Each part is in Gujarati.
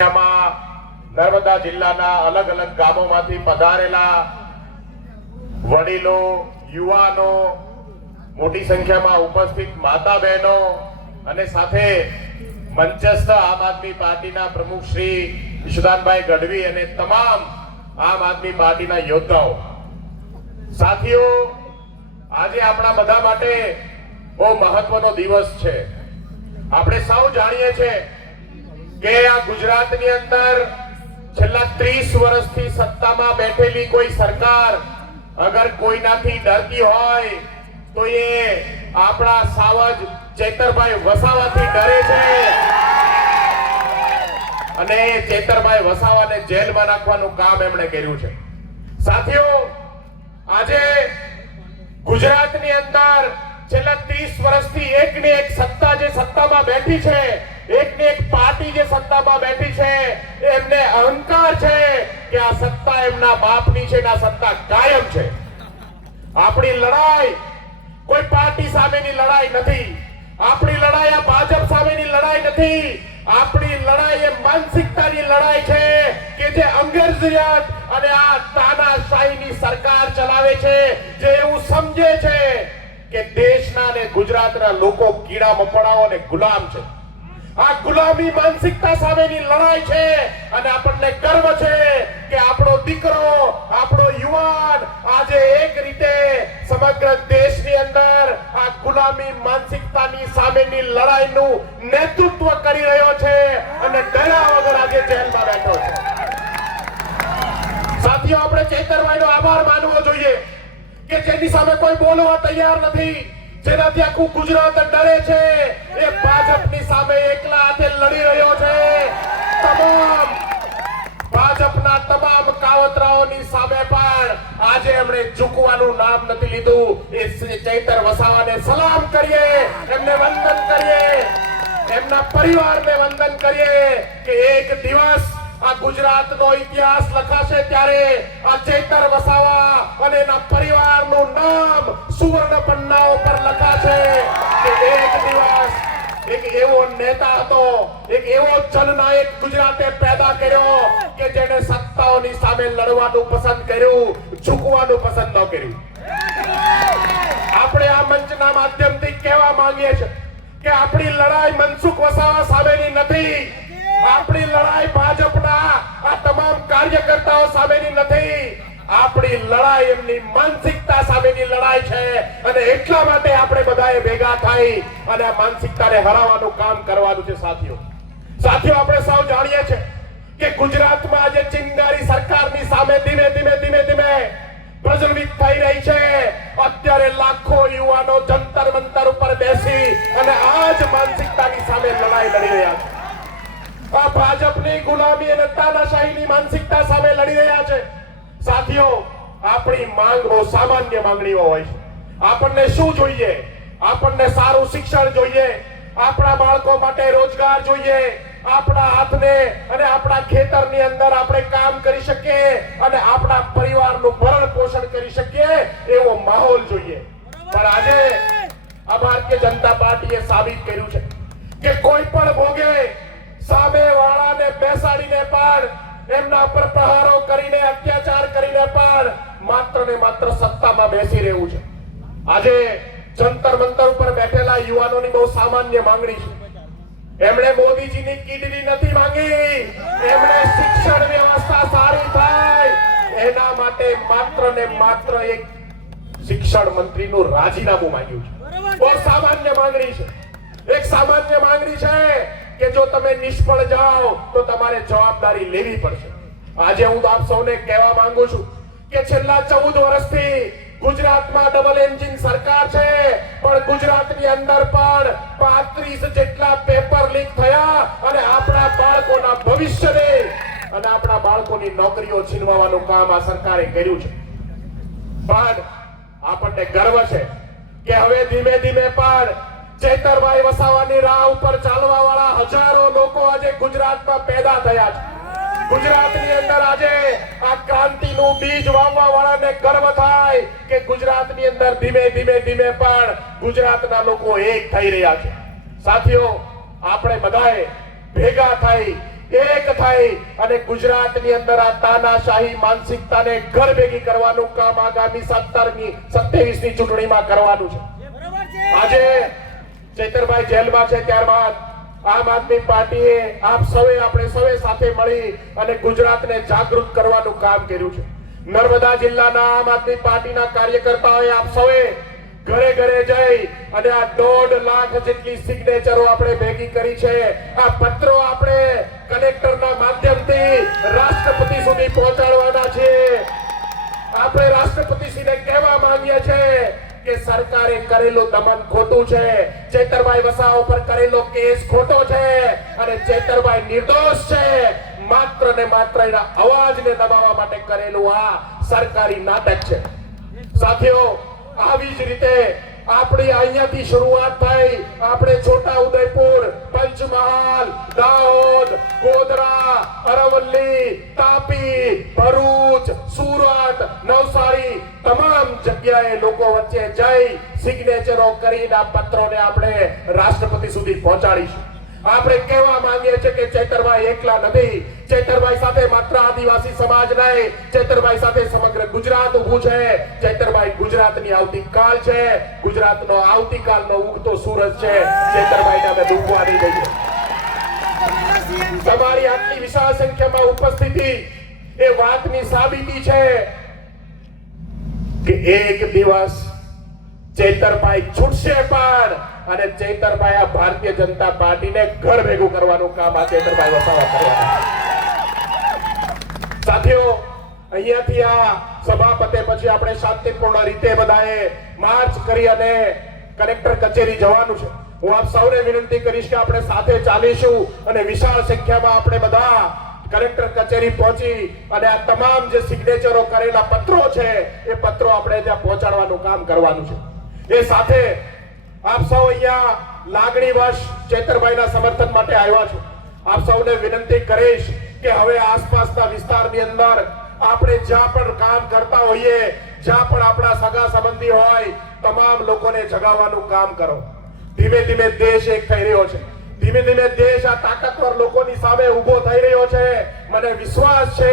નર્મદા જિલ્લાના અલગ અલગ ગામોમાંથી પધારેલા વડીલો, યુવાનો, મોટી સંખ્યામાં ઉપસ્થિત માતા બહેનો અને સાથે મંચસ્થ આમ આદમી પાર્ટીના પ્રમુખ શ્રી વિશુદાનભાઈ ગઢવી અને તમામ આમ આદમી પાર્ટીના યોદ્ધાઓ, સાથીઓ, આજે આપણા બધા માટે બહુ મહત્વનો દિવસ છે. આપણે સૌ જાણીએ છીએ કે આ ગુજરાતની અંદર છેલ્લા 30 વર્ષથી સત્તામાં બેઠેલી કોઈ સરકાર અગર કોઈનાથી ડરતી હોય તો એ આપણા સાવજ ચેતરભાઈ વસાવાથી ડરે છે અને ચેતરભાઈ વસાવાને જેલમાં નાખવાનું કામ એમણે કર્યું છે. સાથીઓ, આજે ગુજરાતની અંદર છેલ્લા 30 વર્ષથી એકની એક સત્તા જે સત્તામાં બેઠી છે, એકની એક પાર્ટી જે સત્તામાં બેઠી છે, એમને અહંકાર છે કે આ સત્તા એમના બાપની છે ને આ સત્તા કાયમ છે. આપણી લડાઈ કોઈ પાર્ટી સામેની લડાઈ નથી. આપણી લડાઈ આ ભાજપ સામેની લડાઈ નથી. આપણી લડાઈ એ માનસિકતાની લડાઈ છે કે જે અંગ્રેજીયત અને આ તાનાશાહીની સરકાર ચલાવે છે, જે એવું સમજે છે કે દેશના અને ગુજરાતના લોકો કીડા મકોડાઓ અને ગુલામ છે. આ ગુલામી માનસિકતા સામેની લડાઈ છે અને આપણને ગર્વ છે કે આપણો દીકરો, આપણો યુવાન આજે એક રીતે સમગ્ર દેશની અંદર આ ગુલામી માનસિકતાની સામેની લડાઈનું નેતૃત્વ કરી રહ્યો છે અને ડર્યા વગર આજે જેલમાં બેઠો છે. સાથીઓ, આપણે ચેતરભાઈનો આભાર માનવો જોઈએ કે જેની સામે કોઈ બોલવા તૈયાર નથી, જેનાથી આખું ગુજરાત ડરે છે. એ ભાજપની સામે એકલા હાથે લડી રહ્યો છે. તમામ ભાજપના તમામ કાવતરાઓની સામે પણ આજે એમણે ઝૂકવાનું નામ નથી લીધું. એ ચેતર વસાવાને સલામ કરીએ, એમને વંદન કરીએ, એમના પરિવારને વંદન કરીએ કે એક દિવસ આ ગુજરાતનો ઇતિહાસ લખાશે ત્યારે આ ચેતર વસાવા અને એના પરિવારનું નામ સુવર્ણ પન્નાઓ પર લખાશે કે એક દિવસ એક એવો નેતા હતો, એક એવો જનનાયક ગુજરાતે પેદા કર્યો કે જેને સત્તાઓની સામે લડવાનું પસંદ કર્યું, ઝૂકવાનું પસંદ ન કર્યું. આપણે આ મંચના માધ્યમથી કહેવા માંગીએ છીએ કે આપણી લડાઈ મનસુખ વસાવા સામેની નથી. આપણી લડાઈ ભાજપના આ તમામ કાર્યકર્તાઓ સામેની નથી. આપણી લડાઈ એમની માનસિકતા સામેની લડાઈ છે અને એટલા માટે આપણે બધાએ ભેગા થઈ અને આ માનસિકતાને હરાવવાનું કામ કરવાનું છે. સાથીઓ, આપણે સૌ જાણીએ છીએ કે ગુજરાતમાં આજે ચિંગારી સરકારની સામે ધીમે ધીમે પ્રજ્વલિત થઈ રહી છે. અત્યારે લાખો યુવાનો જંતર મંતર ઉપર બેસી અને આ જ માનસિકતાની સામે લડાઈ લડી રહ્યા છે. આ ભાજપની ગુલામી અને તાનાશાહીની માનસિકતા સામે લડી રહ્યા છે. સાથીઓ, આપણી માંગ બહુ સામાન્ય માંગણીઓ હોય છે. આપણને શું જોઈએ? આપણને સારું શિક્ષણ જોઈએ, આપણા બાળકો માટે રોજગાર જોઈએ, આપણા હાથને અને આપણા ખેતરની અંદર આપણે કામ કરી શકીએ અને આપણા પરિવારનું ભરણ પોષણ કરી શકીએ એવો માહોલ જોઈએ. પણ આજે આ ભારતીય જનતા પાર્ટીએ સાબિત કર્યું છે કે કોઈ પણ ભોગે સામે વાળાને બેસાડીને પણ એમના પર પ્રહારો કરીને, અત્યાચાર કરીને પણ માત્ર ને માત્ર સત્તામાં બેસી રહેવું છે. આજે જંતર મંતર ઉપર બેઠેલા યુવાનોની બહુ સામાન્ય માંગણી છે. એમણે મોદીજીની કિડની નથી માંગી, એમણે શિક્ષણ વ્યવસ્થા સારી થાય એના માટે માત્ર ને માત્ર એક શિક્ષણ મંત્રીનું રાજીનામું માંગ્યું છે. બહુ સામાન્ય માંગણી છે. એક સામાન્ય માંગણી છે કે જો તમે નિષ્ફળ જાઓ તો તમારે જવાબદારી લેવી પડશે. આજે હું આપ સૌને કહેવા માંગુ છું કે છેલ્લા 14 વર્ષથી ગુજરાતમાં ડબલ એન્જિન સરકાર છે, પણ ગુજરાતની અંદર પણ 35 જેટલા પેપર લીક થયા અને આપણા બાળકોના ભવિષ્યને અને આપણા બાળકોની નોકરીઓ છીનવવાનું કામ આ સરકારે કર્યું છે. પણ આપણને ગર્વ છે કે હવે ધીમે ધીમે પણ ચેતરભાઈ વસાવાની રાહ ઉપર ચાલવા વાળા હજારો લોકો આજે ગુજરાતમાં પેદા થયા છે. ગુજરાતની અંદર આજે આ ક્રાંતિનું બીજ વાવવા વાળાને ગર્વ થાય કે ગુજરાતની અંદર ધીમે ધીમે પણ ગુજરાતના લોકો એક થઈ રહ્યા છે. સાથીઓ, આપણે બધાએ ભેગા થઈ એક થઈ અને ગુજરાતની અંદર આ તાનાશાહી માનસિકતાને ઘર ભેગી કરવાનું કામ આગામી 27મી ચૂંટણીમાં કરવાનું છે। આજે ચૈતરભાઈ જેલમાં છે ત્યારબાદ આમ આદમી પાર્ટીએ આપણે સૌએ સાથે મળી અને ગુજરાતને જાગૃત કરવાનું કામ કર્યું છે। નર્મદા જિલ્લાના આમ આદમી પાર્ટીના કાર્યકર્તાઓએ આપ સૌએ ઘરે ઘરે જઈ અને આ 1.5 લાખ જેટલી સિગ્નેચરો આપણે ભેગી કરી છે। આ પત્રો આપણે કલેક્ટરના માધ્યમથી રાષ્ટ્રપતિ સુધી પહોંચાડવાના છે। આપણે રાષ્ટ્રપતિશ્રીને કહેવા માંગીએ છીએ કે સરકારે કરેલું દમન ખોટું છે, ચેતરભાઈ વસાવા પર કરેલો કેસ ખોટો છે અને ચેતરભાઈ નિર્દોષ છે। માત્ર ને માત્ર એના અવાજને દબાવવા માટે કરેલું આ સરકારી નાટક છે। સાથીઓ, આવી જ રીતે આપણી અહીંયાથી શરૂઆત થઈ। આપણે છોટા ઉદયપુર, પંચમહાલ, દાહોદ, ગોધરા, અરવલ્લી, તાપી, ભરૂચ, સુરત, નવસારી તમામ જગ્યાએ લોકો વચ્ચે જઈ સિગ્નેચરો કરીને આ પત્રોને આપણે રાષ્ટ્રપતિ સુધી પહોંચાડીશું। આપણે કહેવા માંગીએ છીએ કે ચેતરભાઈ એકલા નથી। ચેતરભાઈ સાથે માત્ર આદિવાસી સમાજ નહીં, ચેતરભાઈ સાથે સમગ્ર ગુજરાત ઊભું છે। ચેતરભાઈ ગુજરાતની આવતીકાલ છે, ગુજરાતનો આવતીકાલનો ઉગતો સૂરજ છે। ચેતરભાઈને અમે ડૂબવા નહીં દઈએ। તમારી આટલી વિશાળ સંખ્યામાં ઉપસ્થિતિ એ વાતની સાબિતી છે કે એક દિવસ ચેતરભાઈ છૂટશે પણ અને ચેતરભાઈ આ ભારતીય જનતા પાર્ટીને ઘર ભેગું કરવાનું કામ આ ચેતરભાઈ વસાવા કરવાના। સાથીઓ, અહીંયાથી આ સભા પતે પછી આપણે શાંતિપૂર્ણ રીતે બધાએ માર્ચ કરી અને કલેક્ટર કચેરી જવાનું છે। હું આપ સૌને વિનંતી કરીશ કે આપણે સાથે ચાલીશું અને વિશાળ સંખ્યામાં આપણે બધા કલેક્ટર કચેરી પહોંચી અને આ તમામ જે સિગ્નેચરો કરેલા પત્રો છે એ પત્રો આપણે ત્યાં પહોંચાડવાનું કામ કરવાનું છે। એ સાથે આપ સૌ અહીંયા લાગણીવશ ચેતરભાઈના સમર્થન માટે આવ્યા છો। આપ સૌને વિનંતી કરીશ કે હવે આસપાસના વિસ્તારની અંદર આપણે જ્યાં પણ કામ કરતા હોઈએ, જ્યાં પણ આપણા સગા સંબંધી હોય, તમામ લોકોને જગાવવાનું કામ કરો। ધીમે ધીમે દેશ એક થઈ રહ્યો છે। ધીમે ધીમે દેશ આ તાકાતવર લોકોની સામે ઊભો થઈ રહ્યો છે। મને વિશ્વાસ છે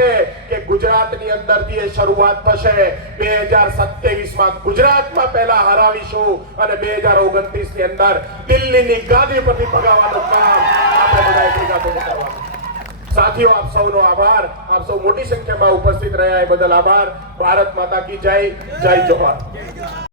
કે ગુજરાતની અંદરથી એ શરૂઆત થશે। 2027માં ગુજરાતમાં પહેલા હરાવીશું અને 2029 ની અંદર દિલ્હીની ગાદી પરથી ભગાવવાનું કામ આપણે બધાએ ભેગા થઈને કરવાનું। સાથીઓ, આપ સૌનો આભાર। આપ સૌ મોટી સંખ્યામાં ઉપસ્થિત રહ્યા એ બદલ આભાર। ભારત માતા કી જય, જય જોહાર।